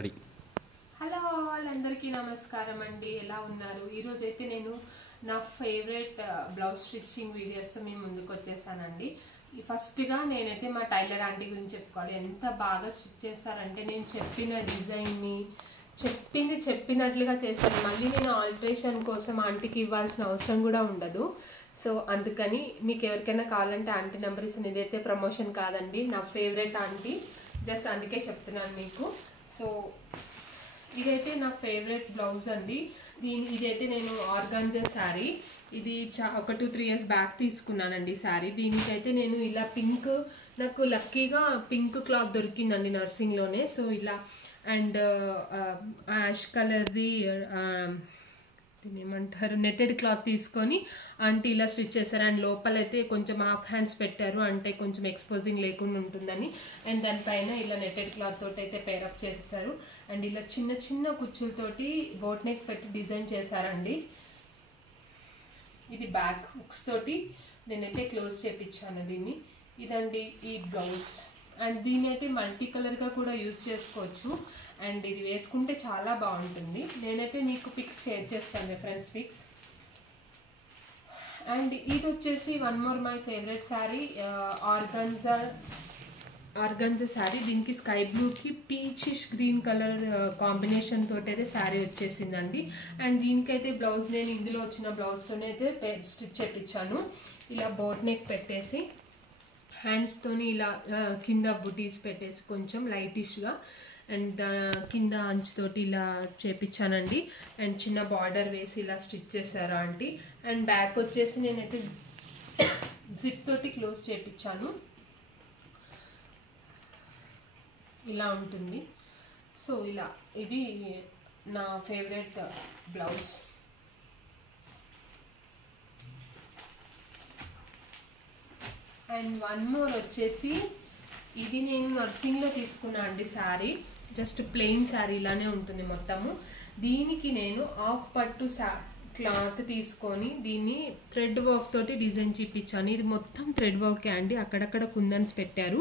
Ready. Hello వాళ్ళందరికీ నమస్కారం అండి. ఎలా ఉన్నారు? ఈరోజు అయితే నేను నా ఫేవరెట్ బ్లౌజ్ స్టిచ్చింగ్ వీడియోస్తో మేము ముందుకు వచ్చేసానండి. ఫస్ట్గా నేనైతే మా టైలర్ ఆంటీ గురించి చెప్పుకోవాలి. ఎంత బాగా స్టిచ్ చేస్తారంటే నేను చెప్పిన డిజైన్ని చెప్పినట్లుగా చేస్తాను. మళ్ళీ నేను ఆల్టరేషన్ కోసం ఆంటీకి ఇవ్వాల్సిన అవసరం కూడా ఉండదు. సో అందుకని మీకు ఎవరికైనా కావాలంటే ఆంటీ నెంబర్ ఇస్తాను. ఇదైతే ప్రమోషన్ కాదండి, నా ఫేవరెట్ ఆంటీ, జస్ట్ అందుకే చెప్తున్నాను మీకు. సో ఇదైతే నా ఫేవరెట్ బ్లౌజ్ అండి. ఇదైతే నేను ఆర్గాంజా శారీ, ఇది ఒక 2-3 years బ్యాక్ తీసుకున్నానండి శారీ. దీనికైతే నేను ఇలా పింక్, నాకు లక్కీగా పింక్ క్లాత్ దొరికిందండి నర్సింగ్లోనే. సో ఇలా అండ్ యాష్ కలర్ది దీన్ని ఏమంటారు, నెట్టెడ్ క్లాత్ తీసుకొని ఆంటీ ఇలా స్టిచ్ చేశారు. అండ్ లోపలైతే కొంచెం హాఫ్ హ్యాండ్స్ పెట్టారు, అంటే కొంచెం ఎక్స్పోజింగ్ లేకుండా ఉంటుందని. అండ్ దానిపైన ఇలా నెట్టెడ్ క్లాత్ తోటి అయితే పేరప్ చేసేసారు. అండ్ ఇలా చిన్న చిన్న కుచ్చులతోటి బోట్ నెక్ పెట్టి డిజైన్ చేశారండి. ఇది బ్యాక్ హుక్స్ తోటి నేనైతే క్లోజ్ చేపించాను దీన్ని. ఇదండి ఈ బ్లౌజ్. అండ్ దీన్ని అయితే మల్టీ కలర్గా కూడా యూజ్ చేసుకోవచ్చు. అండ్ ఇది వేసుకుంటే చాలా బాగుంటుంది. నేనైతే మీకు పిక్స్ షేర్ చేస్తాను, రిఫరెన్స్ పిక్స్. అండ్ ఇది వచ్చేసి one more my favourite sari, organza sari. దీనికి స్కై బ్లూకి పీచిష్ గ్రీన్ కలర్ కాంబినేషన్ తోటి అయితే శారీ వచ్చేసిందండి. అండ్ దీనికైతే బ్లౌజ్ నేను ఇందులో వచ్చిన బ్లౌజ్తోనే అయితే స్టిచ్ చేపించాను. ఇలా బోట్ నెక్ పెట్టేసి హ్యాండ్స్తోని ఇలా కింద బుటీస్ పెట్టేసి కొంచెం లైటిష్గా, అండ్ కింద అంచుతోటి ఇలా చేపించానండి. అండ్ చిన్న బార్డర్ వేసి ఇలా స్టిచ్ చేశారు ఆంటీ. అండ్ బ్యాక్ వచ్చేసి నేనైతే జిప్ తోటి క్లోజ్ చేపించాను. ఇలా ఉంటుంది. సో ఇలా ఇది నా favourite blouse. And one more వచ్చేసి ఇది నేను నర్సింగ్లో తీసుకున్నా అండి శారీ. జస్ట్ ప్లెయిన్ శారీ ఇలానే ఉంటుంది మొత్తము. దీనికి నేను హాఫ్ పట్టు క్లాత్ తీసుకొని దీన్ని థ్రెడ్ వర్క్ తోటి డిజైన్ చేయించాను. ఇది మొత్తం థ్రెడ్ వర్కే అండి, అక్కడక్కడ కుందన్స్ పెట్టారు,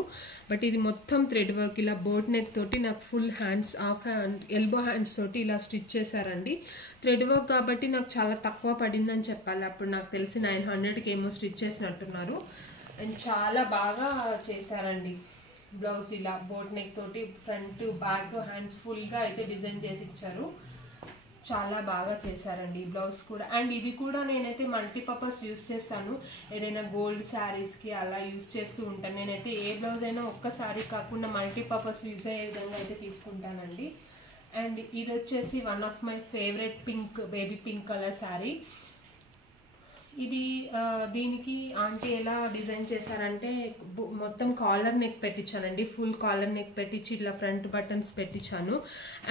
బట్ ఇది మొత్తం థ్రెడ్ వర్క్. ఇలా బోట్ నెక్ తోటి నాకు full hands, half hand, elbow hands తోటి ఇలా స్టిచ్ చేశారండి. థ్రెడ్ వర్క్ కాబట్టి నాకు చాలా తక్కువ పడిందని చెప్పాలి. అప్పుడు నాకు తెలిసి 900కి ఏమో స్టిచ్ చేసినట్టున్నారు. అండ్ చాలా బాగా చేశారండి బ్లౌజ్. ఇలా బోట్ నెక్ తోటి ఫ్రంట్ బ్యాక్ హ్యాండ్స్ ఫుల్గా అయితే డిజైన్ చేసి ఇచ్చారు. చాలా బాగా చేశారండి ఈ బ్లౌజ్ కూడా. అండ్ ఇది కూడా నేనైతే మల్టీపర్పస్ యూస్ చేస్తాను. ఏదైనా గోల్డ్ శారీస్కి అలా యూస్ చేస్తూ ఉంటాను. నేనైతే ఏ బ్లౌజ్ అయినా ఒక్క శారీ కాకుండా మల్టీపర్పస్ యూజ్ అయ్యే విధంగా అయితే తీసుకుంటానండి. అండ్ ఇది వచ్చేసి one of my favourite pink, baby pink colour sari. ఇది దీనికి ఆంటీ ఎలా డిజైన్ చేశారంటే మొత్తం కాలర్ నెక్ పెట్టించానండి. ఫుల్ కాలర్ నెక్ పెట్టించి ఇట్లా ఫ్రంట్ బటన్స్ పెట్టించాను.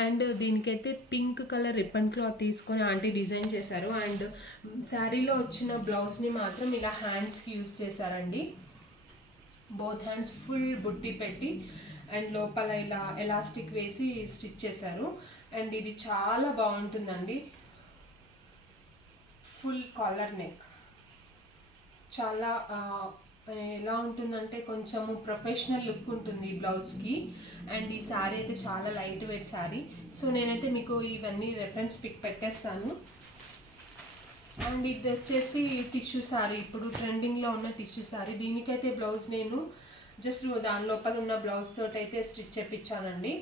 అండ్ దీనికైతే పింక్ కలర్ రిబ్బన్ క్లాత్ తీసుకొని ఆంటీ డిజైన్ చేశారు. అండ్ శారీలో వచ్చిన బ్లౌజ్ని మాత్రం ఇలా హ్యాండ్స్కి యూజ్ చేశారండి. బోత్ హ్యాండ్స్ ఫుల్ బుట్టి పెట్టి అండ్ లోపల ఇలా ఎలాస్టిక్ వేసి స్టిచ్ చేశారు. అండ్ ఇది చాలా బాగుంటుందండి. ఫుల్ కాలర్ నెక్ చాలా ఎలా ఉంటుందంటే కొంచెము ప్రొఫెషనల్ లుక్ ఉంటుంది ఈ బ్లౌజ్కి. అండ్ ఈ శారీ అయితే చాలా లైట్ వెయిట్ శారీ. సో నేనైతే మీకు ఇవన్నీ రెఫరెన్స్ పిక్ పెట్టేస్తాను. అండ్ ఇది వచ్చేసి టిష్యూ శారీ, ఇప్పుడు ట్రెండింగ్లో ఉన్న టిష్యూ శారీ. దీనికైతే బ్లౌజ్ నేను జస్ట్ దాని లోపల ఉన్న బ్లౌజ్ తోటి అయితే స్టిచ్ చేపించానండి.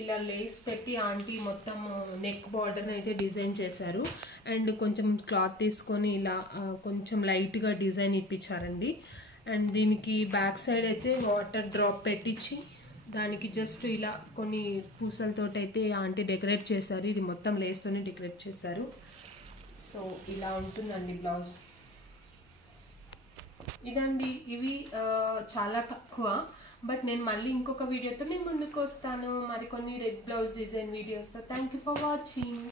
ఇలా లేస్ పెట్టి ఆంటీ మొత్తం నెక్ బార్డర్ని అయితే డిజైన్ చేశారు. అండ్ కొంచెం క్లాత్ తీసుకొని ఇలా కొంచెం లైట్గా డిజైన్ ఇప్పించారండి. అండ్ దీనికి బ్యాక్ సైడ్ అయితే వాటర్ డ్రాప్ పెట్టించి దానికి జస్ట్ ఇలా కొన్ని పూసలతోటి అయితే ఆంటీ డెకరేట్ చేశారు. ఇది మొత్తం లేస్తోనే డెకరేట్ చేశారు. సో ఇలా ఉంటుందండి బ్లౌజ్. ఇదండి, ఇవి చాలా తక్కువ, బట్ నేను మళ్ళీ ఇంకొక వీడియోతో మేము ముందుకు వస్తాను, మరికొన్ని రెడ్ బ్లౌజ్ డిజైన్ వీడియోస్తో. Thank you for watching.